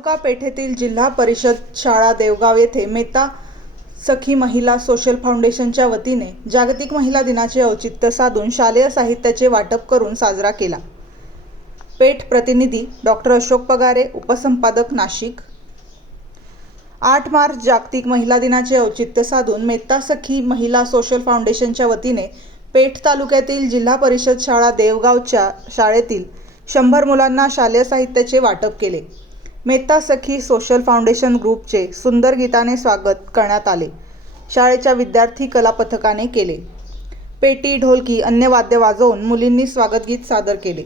तालुका पेठेतील जिल्हा परिषद शाळा देवगाव येथे मेहता सखी महिला सोशल फाउंडेशनच्या वतीने जागतिक महिला दिनाचे औचित्य साधून शालेय साहित्याचे वाटप करून साजरा केला। पेठ प्रतिनिधी डॉक्टर अशोक पगारे, उपसंपादक नाशिक। 8 मार्च जागतिक महिला दिनाचे औचित्य साधून मेहता सखी महिला सोशल फाउंडेशनच्या वतीने पेठ तालुक्यातील जिल्हा परिषद शाळा देवगावच्या शाळेतील 100 मुलांना शालेय साहित्याचे वाटप केले। मेहता सखी सोशल फाउंडेशन ग्रुपचे सुंदर गीताने स्वागत करण्यात आले। शाळेच्या विद्यार्थी कला पथकाने केले। पेटी, ढोलकी, अन्य वाद्य वाजवून मुलींनी स्वागत गीत सादर केले।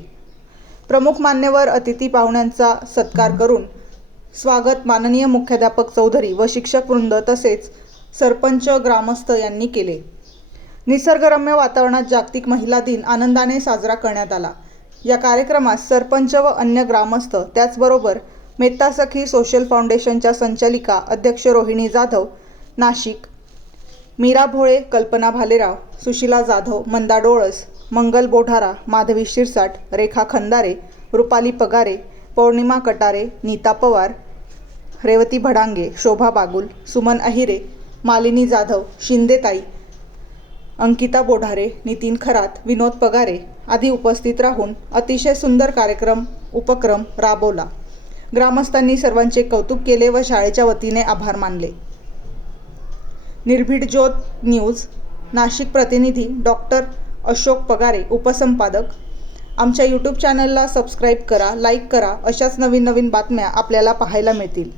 प्रमुख मान्यवर अतिथी पाहुण्यांचा सत्कार करून स्वागत माननीय मुख्याध्यापक चौधरी व शिक्षक वृंद तसेच सरपंच, ग्रामस्थ यांनी केले। निसर्गरम्य वातावरणात जागतिक महिला दिन आनंदाने साजरा करण्यात आला। या कार्यक्रमात सरपंच व अन्य ग्रामस्थ, त्याचबरोबर मेहता सखी सोशल फाउंडेशनच्या संचालिका अध्यक्ष रोहिणी जाधव, नाशिक, मीरा भोळे, कल्पना भालेराव, सुशीला जाधव, मंदा डोळस, मंगल बोढारा, माधवी शिरसाट, रेखा खंदारे, रुपाली पगारे, पौर्णिमा कटारे, नीता पवार, रेवती भडांगे, शोभा बागुल, सुमन अहिरे, मालिनी जाधव, शिंदेताई, अंकिता बोढारे, नितीन खरात, विनोद पगारे आदी उपस्थित राहून अतिशय सुंदर उपक्रम राबवला। ग्रामस्थांनी सर्वांचे कौतुक केले व शाळेच्या वतीने आभार मानले। निर्भीड ज्योत न्यूज नाशिक प्रतिनिधी डॉक्टर अशोक पगारे, उपसंपादक। आमच्या यूट्यूब चॅनलला सबस्क्राईब करा, लाईक करा। अशाच नवीन बातम्या आपल्याला पाहायला मिळतील।